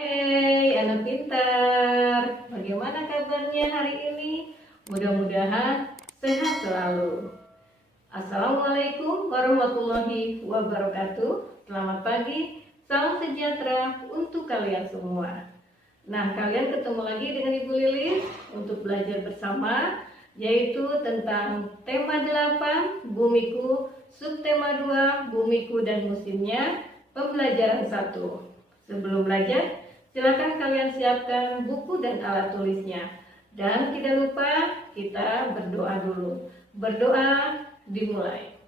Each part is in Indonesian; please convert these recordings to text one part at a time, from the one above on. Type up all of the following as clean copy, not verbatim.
Hey anak pintar, bagaimana kabarnya hari ini? Mudah-mudahan sehat selalu. Assalamualaikum warahmatullahi wabarakatuh. Selamat pagi, salam sejahtera untuk kalian semua. Nah, kalian ketemu lagi dengan Ibu Lilis untuk belajar bersama, yaitu tentang tema 8, Bumiku, subtema 2, Bumiku dan musimnya, pembelajaran 1. Sebelum belajar, silakan kalian siapkan buku dan alat tulisnya. Dan tidak lupa kita berdoa dulu. Berdoa dimulai.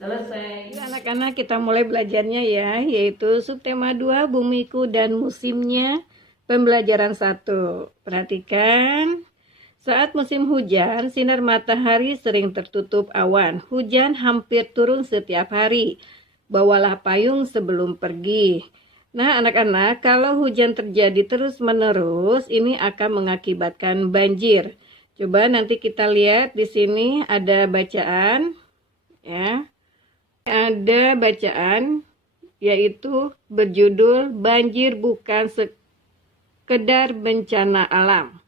Selesai. Anak-anak, kita mulai belajarnya ya, yaitu subtema 2, Bumiku dan musimnya, pembelajaran 1. Perhatikan. Saat musim hujan, sinar matahari sering tertutup awan. Hujan hampir turun setiap hari. Bawalah payung sebelum pergi. Nah, anak-anak, kalau hujan terjadi terus-menerus, ini akan mengakibatkan banjir. Coba nanti kita lihat di sini ada bacaan, ya. Ada bacaan yaitu berjudul Banjir Bukan Sekedar Bencana Alam.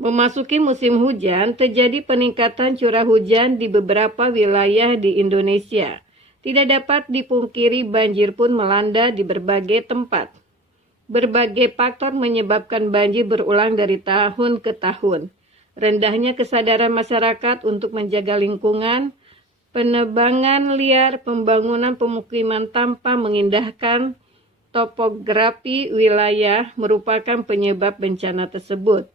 Memasuki musim hujan, terjadi peningkatan curah hujan di beberapa wilayah di Indonesia. Tidak dapat dipungkiri banjir pun melanda di berbagai tempat. Berbagai faktor menyebabkan banjir berulang dari tahun ke tahun. Rendahnya kesadaran masyarakat untuk menjaga lingkungan, penebangan liar, pembangunan pemukiman tanpa mengindahkan topografi wilayah merupakan penyebab bencana tersebut.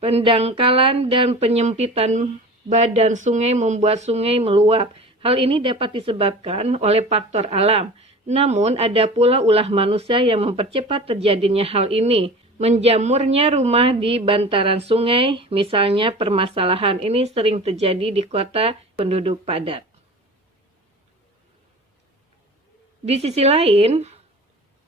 Pendangkalan dan penyempitan badan sungai membuat sungai meluap. Hal ini dapat disebabkan oleh faktor alam. Namun ada pula ulah manusia yang mempercepat terjadinya hal ini. Menjamurnya rumah di bantaran sungai, misalnya permasalahan ini sering terjadi di kota penduduk padat. Di sisi lain,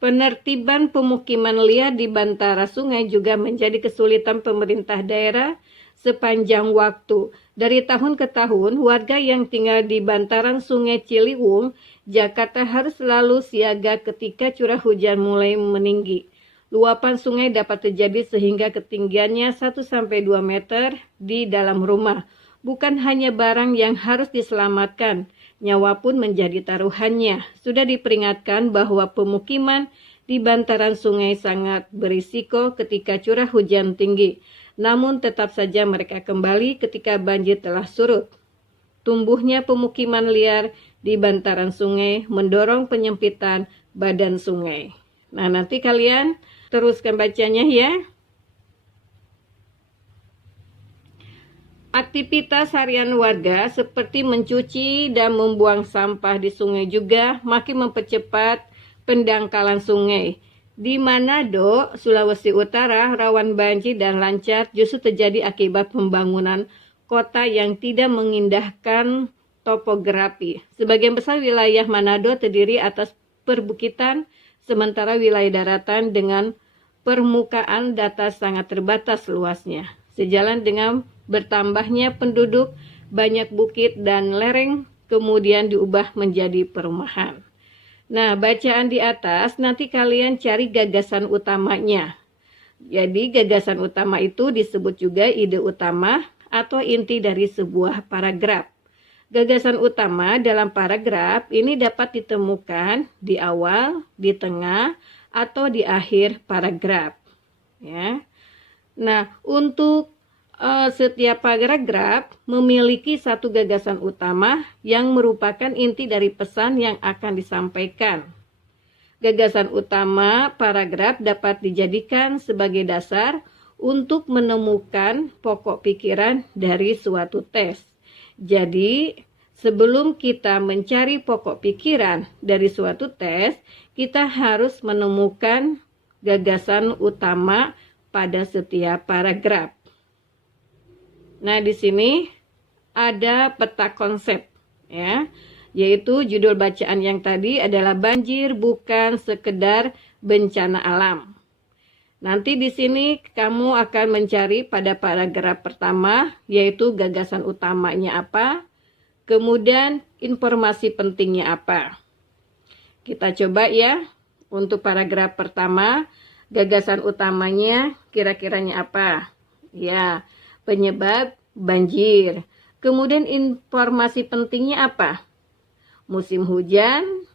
penertiban pemukiman liar di bantaran sungai juga menjadi kesulitan pemerintah daerah sepanjang waktu. Dari tahun ke tahun, warga yang tinggal di bantaran Sungai Ciliwung, Jakarta harus selalu siaga ketika curah hujan mulai meninggi. Luapan sungai dapat terjadi sehingga ketinggiannya 1-2 meter di dalam rumah. Bukan hanya barang yang harus diselamatkan, nyawa pun menjadi taruhannya. Sudah diperingatkan bahwa pemukiman di bantaran sungai sangat berisiko ketika curah hujan tinggi. Namun tetap saja mereka kembali ketika banjir telah surut. Tumbuhnya pemukiman liar di bantaran sungai mendorong penyempitan badan sungai. Nah, nanti kalian teruskan bacanya ya. Aktivitas harian warga seperti mencuci dan membuang sampah di sungai juga makin mempercepat pendangkalan sungai. Di Manado, Sulawesi Utara, rawan banjir dan lancar justru terjadi akibat pembangunan kota yang tidak mengindahkan topografi. Sebagian besar wilayah Manado terdiri atas perbukitan, sementara wilayah daratan dengan permukaan datar sangat terbatas luasnya. Sejalan dengan bertambahnya penduduk, banyak bukit dan lereng kemudian diubah menjadi perumahan. Nah, bacaan di atas nanti kalian cari gagasan utamanya. Jadi gagasan utama itu disebut juga ide utama atau inti dari sebuah paragraf. Gagasan utama dalam paragraf ini dapat ditemukan di awal, di tengah, atau di akhir paragraf. Ya. Nah, untuk setiap paragraf memiliki satu gagasan utama yang merupakan inti dari pesan yang akan disampaikan. Gagasan utama paragraf dapat dijadikan sebagai dasar untuk menemukan pokok pikiran dari suatu teks. Jadi, sebelum kita mencari pokok pikiran dari suatu teks, kita harus menemukan gagasan utama pada setiap paragraf. Nah, di sini ada peta konsep, ya, yaitu judul bacaan yang tadi adalah banjir bukan sekedar bencana alam. Nanti di sini kamu akan mencari pada paragraf pertama, yaitu gagasan utamanya apa, kemudian informasi pentingnya apa. Kita coba ya. Untuk paragraf pertama, gagasan utamanya kira-kiranya apa? Ya, penyebab banjir. Kemudian informasi pentingnya apa? Musim hujan,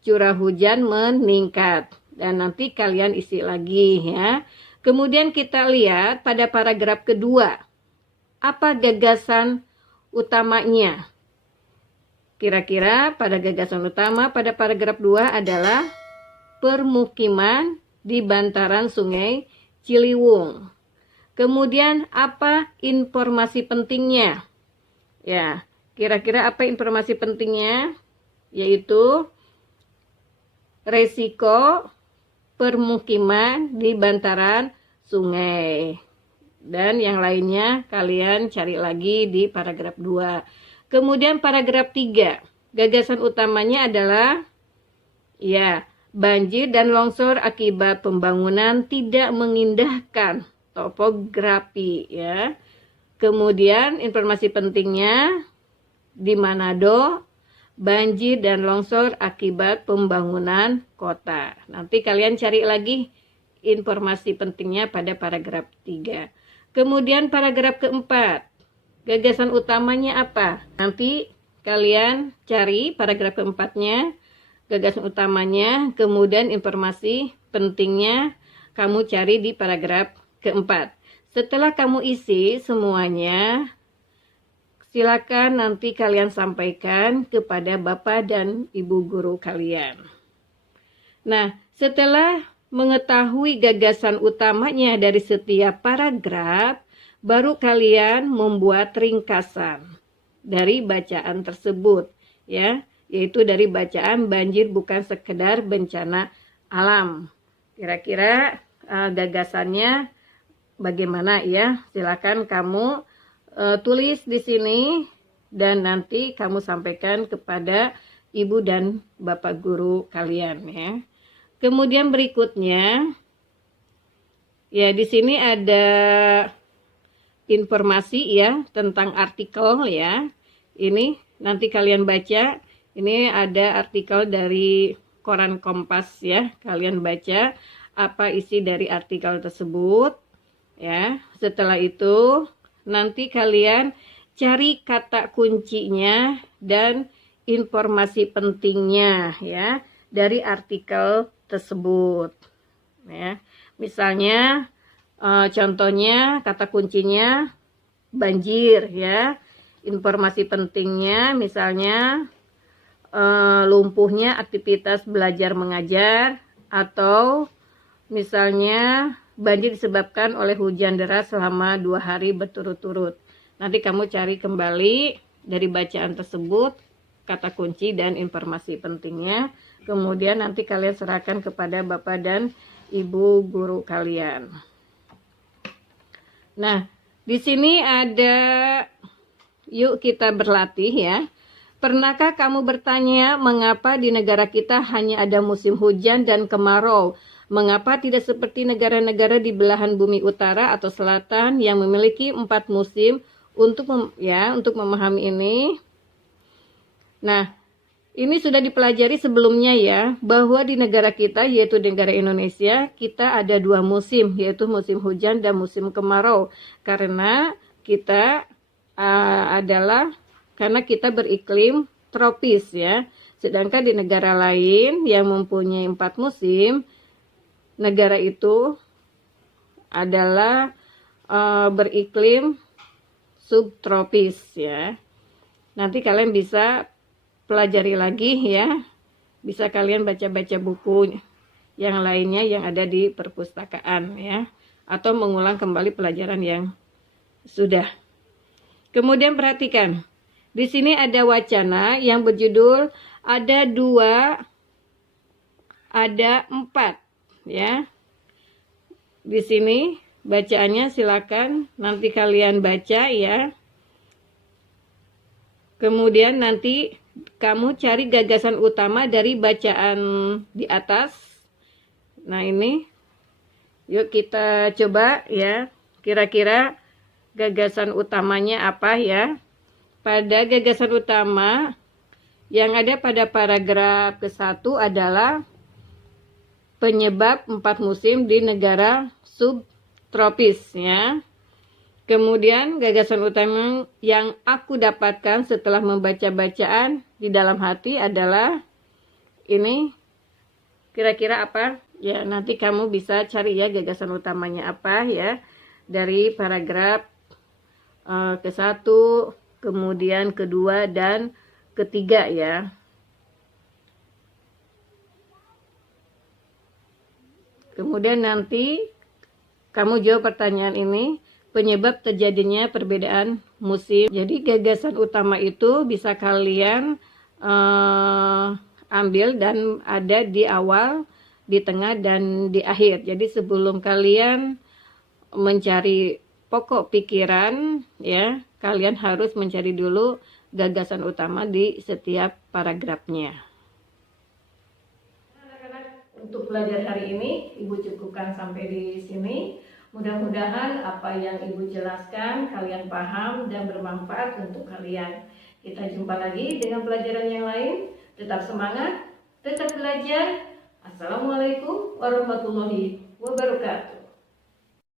curah hujan meningkat. Dan nanti kalian isi lagi ya. Kemudian kita lihat pada paragraf kedua. Apa gagasan utamanya? Kira-kira pada gagasan utama pada paragraf 2 adalah permukiman di bantaran Sungai Ciliwung. Kemudian apa informasi pentingnya? Ya, kira-kira apa informasi pentingnya? Yaitu resiko permukiman di bantaran sungai. Dan yang lainnya kalian cari lagi di paragraf 2. Kemudian paragraf 3. Gagasan utamanya adalah ya, banjir dan longsor akibat pembangunan tidak mengindahkan topografi ya. Kemudian informasi pentingnya di Manado banjir dan longsor akibat pembangunan kota. Nanti kalian cari lagi informasi pentingnya pada paragraf 3. Kemudian paragraf keempat. Gagasan utamanya apa? Nanti kalian cari paragraf keempatnya. Gagasan utamanya, kemudian informasi pentingnya kamu cari di paragraf keempat. Setelah kamu isi semuanya, silakan nanti kalian sampaikan kepada Bapak dan Ibu guru kalian. Nah, setelah mengetahui gagasan utamanya dari setiap paragraf, baru kalian membuat ringkasan dari bacaan tersebut, ya. Yaitu dari bacaan banjir bukan sekedar bencana alam. Kira-kira gagasannya bagaimana ya? Silakan kamu tulis di sini dan nanti kamu sampaikan kepada ibu dan bapak guru kalian ya. Kemudian berikutnya ya di sini ada informasi ya tentang artikel ya. Ini nanti kalian baca. Ini ada artikel dari koran Kompas ya. Kalian baca apa isi dari artikel tersebut ya. Setelah itu nanti kalian cari kata kuncinya dan informasi pentingnya ya dari artikel tersebut ya. Misalnya contohnya kata kuncinya banjir ya. Informasi pentingnya misalnya lumpuhnya aktivitas belajar mengajar, atau misalnya banjir disebabkan oleh hujan deras selama 2 hari berturut-turut. Nanti kamu cari kembali dari bacaan tersebut kata kunci dan informasi pentingnya. Kemudian nanti kalian serahkan kepada Bapak dan Ibu guru kalian. Nah, di sini ada yuk kita berlatih ya. Pernahkah kamu bertanya mengapa di negara kita hanya ada musim hujan dan kemarau? Mengapa tidak seperti negara-negara di belahan bumi utara atau selatan yang memiliki 4 musim? Untuk memahami ini. Nah, ini sudah dipelajari sebelumnya ya, bahwa di negara kita yaitu di negara Indonesia, kita ada 2 musim, yaitu musim hujan dan musim kemarau. Karena kita karena kita beriklim tropis ya. Sedangkan di negara lain yang mempunyai 4 musim, negara itu adalah beriklim subtropis ya. Nanti kalian bisa pelajari lagi ya. Bisa kalian baca-baca buku yang lainnya yang ada di perpustakaan ya. Atau mengulang kembali pelajaran yang sudah. Kemudian perhatikan. Di sini ada wacana yang berjudul ada 2, ada 4 ya. Di sini bacaannya silakan nanti kalian baca ya. Kemudian nanti kamu cari gagasan utama dari bacaan di atas. Nah, ini yuk kita coba ya. Kira-kira gagasan utamanya apa ya? Pada gagasan utama Yang ada pada paragraf ke-1 adalah penyebab 4 musim di negara subtropis ya. Kemudian gagasan utama yang aku dapatkan setelah membaca bacaan di dalam hati adalah ini. Kira-kira apa? Ya, nanti kamu bisa cari ya gagasan utamanya apa ya. Dari paragraf ke-1, kemudian kedua dan ketiga ya. Kemudian nanti kamu jawab pertanyaan ini, penyebab terjadinya perbedaan musim. Jadi gagasan utama itu bisa kalian ambil dan ada di awal, di tengah, dan di akhir. Jadi sebelum kalian mencari pokok pikiran ya, kalian harus mencari dulu gagasan utama di setiap paragrafnya. Anak-anak, untuk belajar hari ini Ibu cukupkan sampai di sini. Mudah-mudahan apa yang Ibu jelaskan kalian paham dan bermanfaat untuk kalian. Kita jumpa lagi dengan pelajaran yang lain. Tetap semangat, tetap belajar. Assalamualaikum warahmatullahi wabarakatuh.